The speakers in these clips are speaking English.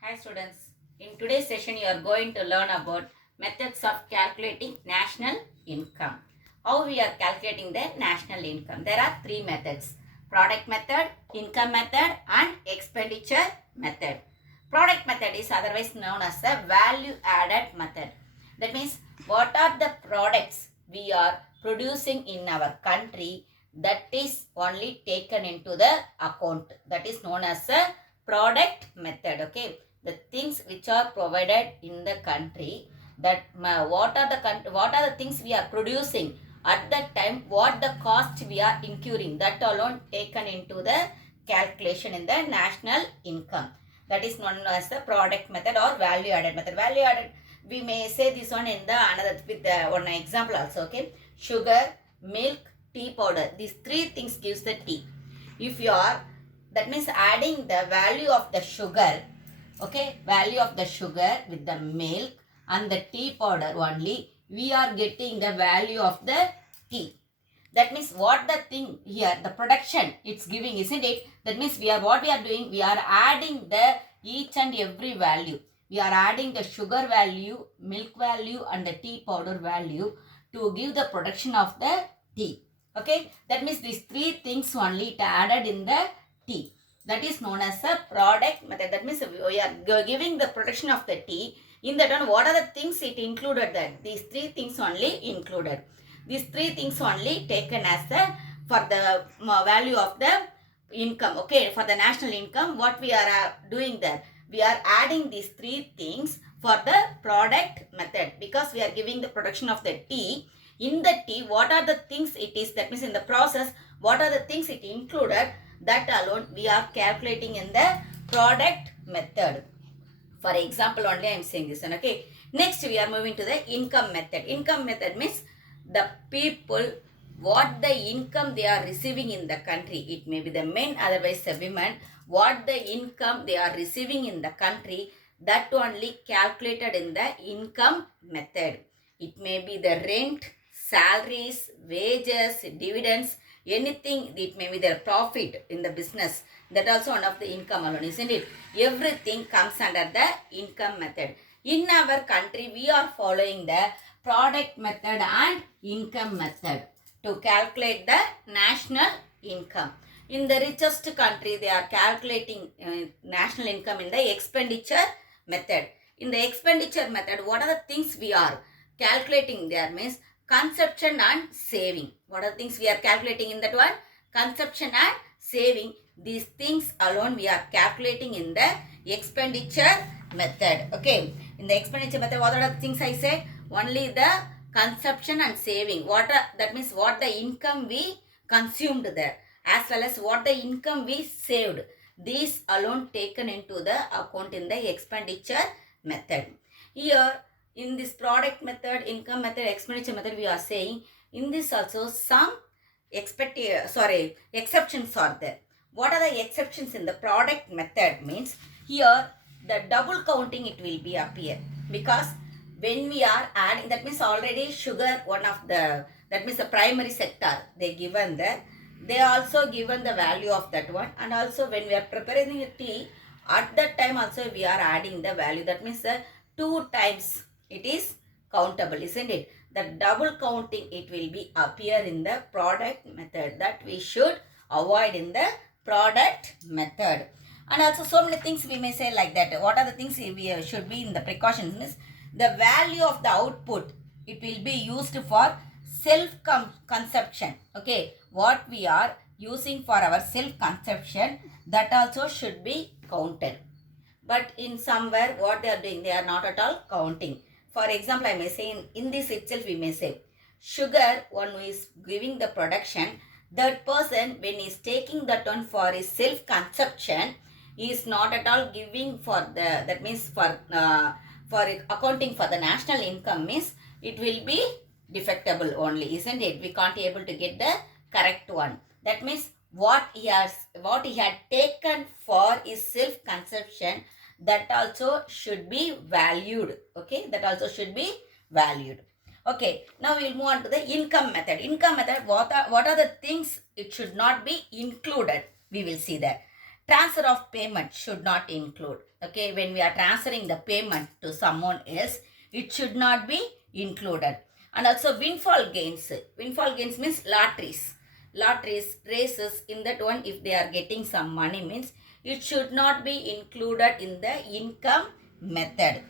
Hi students, in today's session you are going to learn about methods of calculating national income. How we are calculating the national income. There are three methods: product method, income method and expenditure method. Product method is otherwise known as the value added method. That means what are the products we are producing in our country, that is only taken into the account. That is known as a product method. Okay, the things which are provided in the country, that what are the things we are producing at that time, what the cost we are incurring, that alone taken into the calculation in the national income. That is known as the product method or value added method. Value added, we may say this one in the another with the one example also. Okay, sugar, milk, tea powder, these three things gives the tea. If you are, that means adding the value of the sugar, okay, value of the sugar with the milk and the tea powder only, we are getting the value of the tea. That means what the thing here, the production it's giving, isn't it? That means what we are doing, we are adding the each and every value. We are adding the sugar value, milk value and the tea powder value to give the production of the tea. Okay, that means these three things only it added in the tea. That is known as a product method. That means we are giving the production of the tea. In that one, what are the things it included there? These three things only included. These three things only taken as the for the value of the income. Okay, for the national income, what we are doing there, we are adding these three things for the product method, because we are giving the production of the tea. In the tea, what are the things it is, that means in the process, what are the things it included, that alone we are calculating in the product method. For example only I am saying this one. Okay, next we are moving to the income method. Income method means the people, what the income they are receiving in the country, it may be the men, otherwise the women, what the income they are receiving in the country, that only calculated in the income method. It may be the rent, salaries, wages, dividends, anything, it may be their profit in the business, that also one of the income alone, isn't it? Everything comes under the income method. In our country, we are following the product method and income method to calculate the national income. In the richest country, they are calculating national income in the expenditure method. In the expenditure method, what are the things we are calculating there means consumption and saving. What are the things we are calculating in that one? Consumption and saving. These things alone we are calculating in the expenditure method. Okay, in the expenditure method, what are the things I said? Only the consumption and saving. That means what the income we consumed there, as well as what the income we saved. These alone taken into the account in the expenditure method. Here in this product method, income method, expenditure method, we are saying in this also some exceptions are there. What are the exceptions in the product method means, here the double counting it will be appear, because when we are adding, that means already sugar, one of the, that means the primary sector they given there, they also given the value of that one, and also when we are preparing the tea, at that time also we are adding the value. That means the 2 times it is countable, isn't it? The double counting it will be appear in the product method, that we should avoid in the product method. And also so many things we may say like that. What are the things we should be in the precautions means, the value of the output it will be used for self consumption. Okay, what we are using for our self consumption, that also should be counted. But in somewhere what they are doing, they are not at all counting. For example, I may say in this itself we may say sugar, one who is giving the production, that person when he is taking that one for his self consumption, he is not at all giving for the, that means for accounting for the national income means it will be defectable only, isn't it? We can't able to get the correct one. That means what he had taken for his self consumption, that also should be valued. Okay, that also should be valued. Okay, now we'll move on to the income method. Income method, what are the things it should not be included, we will see that. Transfer of payment should not include. Okay, when we are transferring the payment to someone else, it should not be included. And also windfall gains. Windfall gains means lotteries. Lotteries, races, in that one, if they are getting some money, means it should not be included in the income method,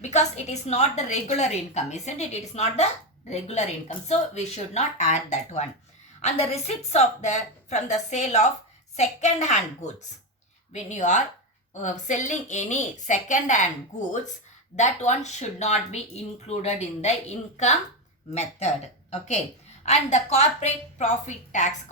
because it is not the regular income, isn't it? It is not the regular income, so we should not add that one. And the receipts of the from the sale of second hand goods, when you are selling any second hand goods, that one should not be included in the income method. Okay. And the corporate profit tax,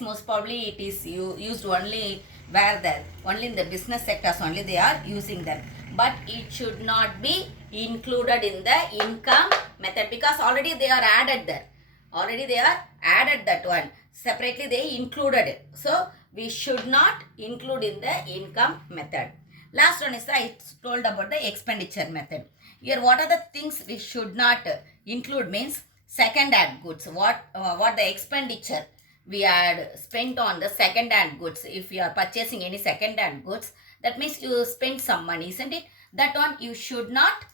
most probably it is used only where the only in the business sectors only they are using them, but it should not be included in the income method, because already they are added there. Already they are added that one. Separately they included it. So we should not include in the income method. Last one is I told about the expenditure method. Here what are the things we should not include means second hand goods. What the expenditure we had spent on the second hand goods. If you are purchasing any second hand goods, that means you spend some money, isn't it? That one you should not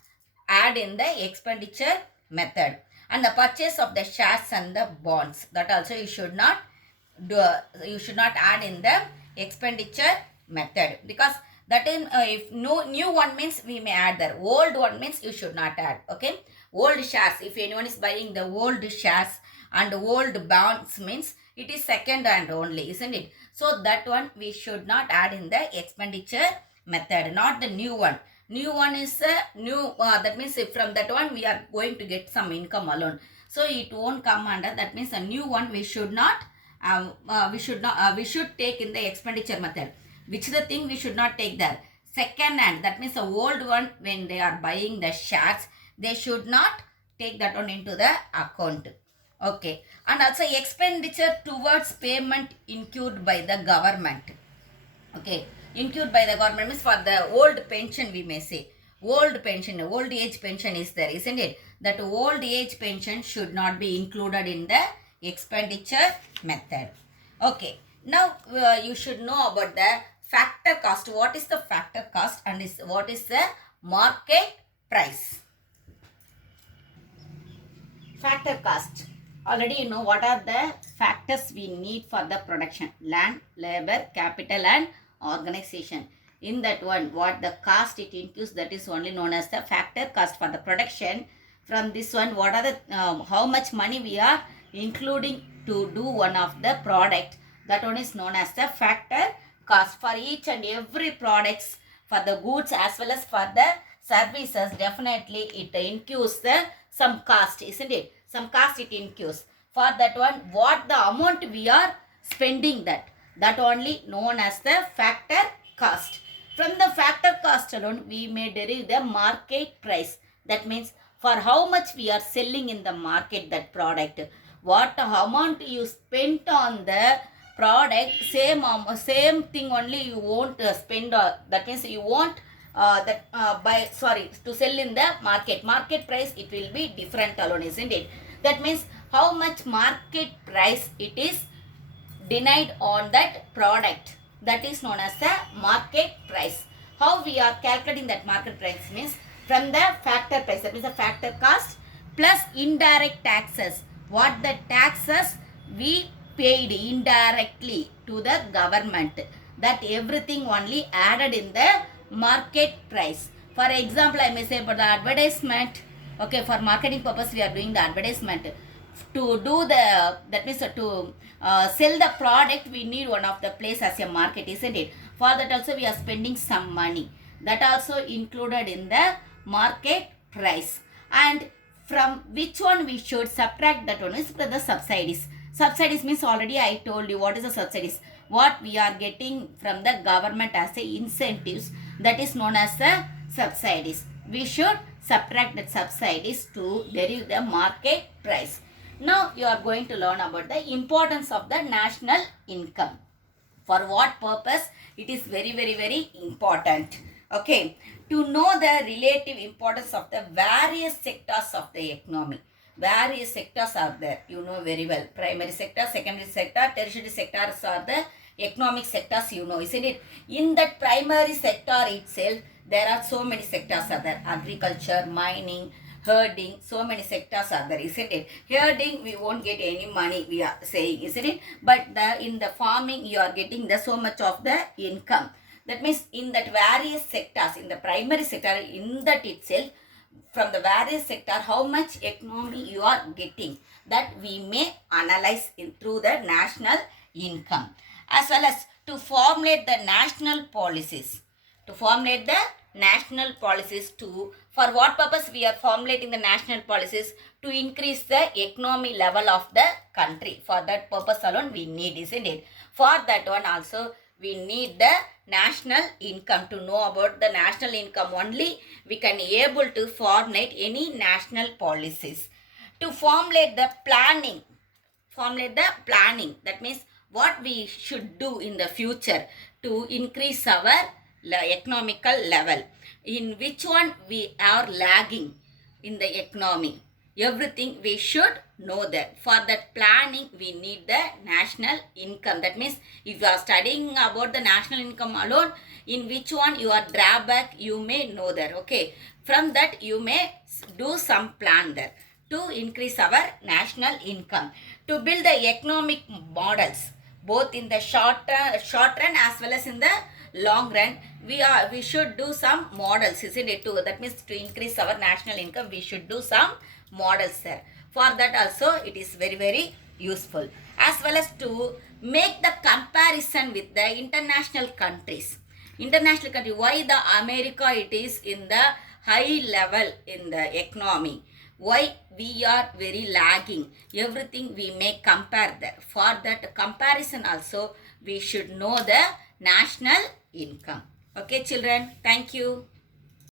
add in the expenditure method. And the purchase of the shares and the bonds, that also you should not do, you should not add in the expenditure method, because that in if no new one means we may add there, old one means you should not add. Okay, old shares, if anyone is buying the old shares and old bonds means it is second hand only, isn't it? So that one we should not add in the expenditure method, not the new one. New one is a new, that means if from that one we are going to get some income alone, so it won't come under. That means a new one we should not we should take in the expenditure method. Which is the thing we should not take there? Second hand, that means the old one, when they are buying the shares, they should not take that one into the account. Okay. And also expenditure towards payment incurred by the government. Okay, incurred by the government means for the old pension, we may say. Old pension, old age pension is there, isn't it? That old age pension should not be included in the expenditure method. Okay, now you should know about the factor cost. What is the factor cost and what is the market price? Factor cost. Already you know what are the factors we need for the production: land, labor, capital and organization. In that one, what the cost it includes, that is only known as the factor cost for the production. From this one, what are the how much money we are including to do one of the product, that one is known as the factor cost. For each and every products, for the goods as well as for the services, definitely it includes the some cost, isn't it? Some cost it includes. For that one, what the amount we are spending, that only known as the factor cost. From the factor cost alone, we may derive the market price. That means for how much we are selling in the market that product, what amount you spent on the product, same thing only you won't spend. That means you won't to sell in the market. Market price it will be different alone, isn't it? That means how much market price it is denied on that product, that is known as the market price. How we are calculating that market price means from the factor price, that means the factor cost plus indirect taxes. What the taxes we paid indirectly to the government, that everything only added in the market price. For example, I may say about the advertisement. Okay, for marketing purpose we are doing the advertisement. To do the, that means to sell the product, we need one of the place as a market, isn't it? For that also we are spending some money. That also included in the market price. And from which one we should subtract, that one is the subsidies. Subsidies means already I told you what is the subsidies. What we are getting from the government as the incentives, that is known as the subsidies. We should subtract the subsidies to derive the market price. Now you are going to learn about the importance of the national income. For what purpose? It is very, very, very important. Okay. To know the relative importance of the various sectors of the economy. Various sectors are there. You know very well. Primary sector, secondary sector, tertiary sectors are the economic sectors, you know, isn't it? In that primary sector itself, there are so many sectors are there. Agriculture, mining, herding, so many sectors are there, isn't it? Herding, we won't get any money, we are saying, isn't it? But in the farming, you are getting the so much of the income. That means in that various sectors, in the primary sector, in that itself, from the various sector, how much economy you are getting, that we may analyze through the national income, as well as to formulate the national policies. To formulate the national policies for what purpose we are formulating the national policies? To increase the economy level of the country. For that purpose alone we need, isn't it? For that one also we need the national income. To know about the national income only we can able to formulate any national policies. To formulate the planning, that means what we should do in the future to increase our economical level, in which one we are lagging in the economy, everything we should know that. For that planning we need the national income. That means if you are studying about the national income alone, in which one you are drawback, you may know that. Okay, from that you may do some plan there to increase our national income. To build the economic models both in the short run as well as in the long run, we should do some models, isn't it? That means to increase our national income we should do some models there. For that also it is very, very useful, as well as to make the comparison with the international countries. Why the America it is in the high level in the economy, why we are very lagging, everything we may compare that. For that comparison also we should know the national income. Okay children, thank you.